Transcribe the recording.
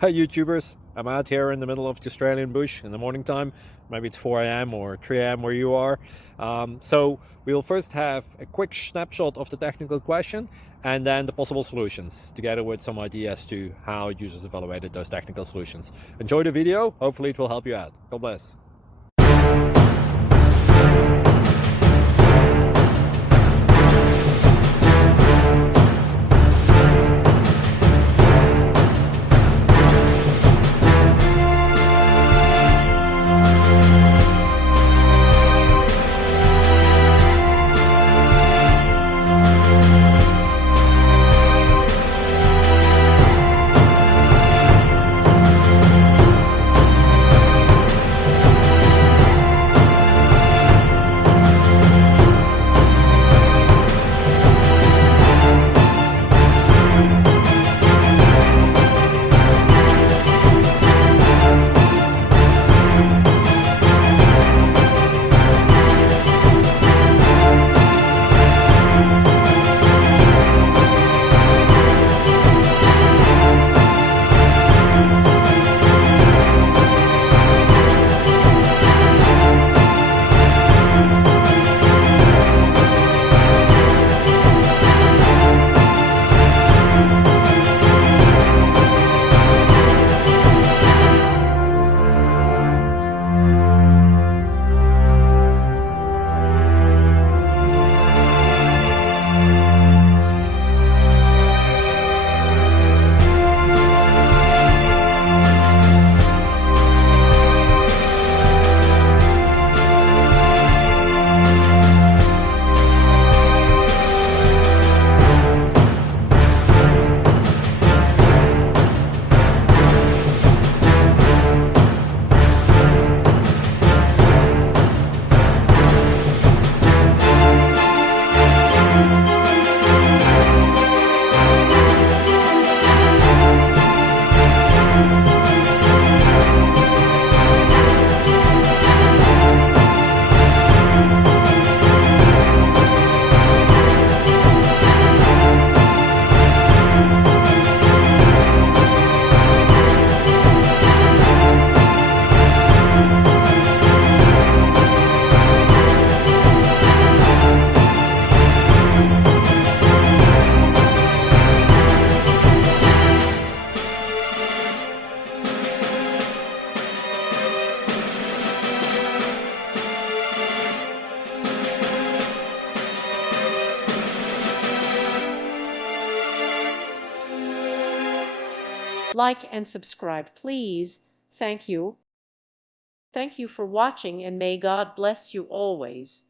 Hi YouTubers, I'm out here in the middle of the Australian bush in the morning time. Maybe it's 4 a.m. or 3 a.m. where you are. So we'll first have a quick snapshot of the technical question and then the possible solutions, together with some ideas to how users evaluated those technical solutions. Enjoy the video, hopefully it will help you out. God bless. Like and subscribe, please. Thank you. Thank you for watching, and may God bless you always.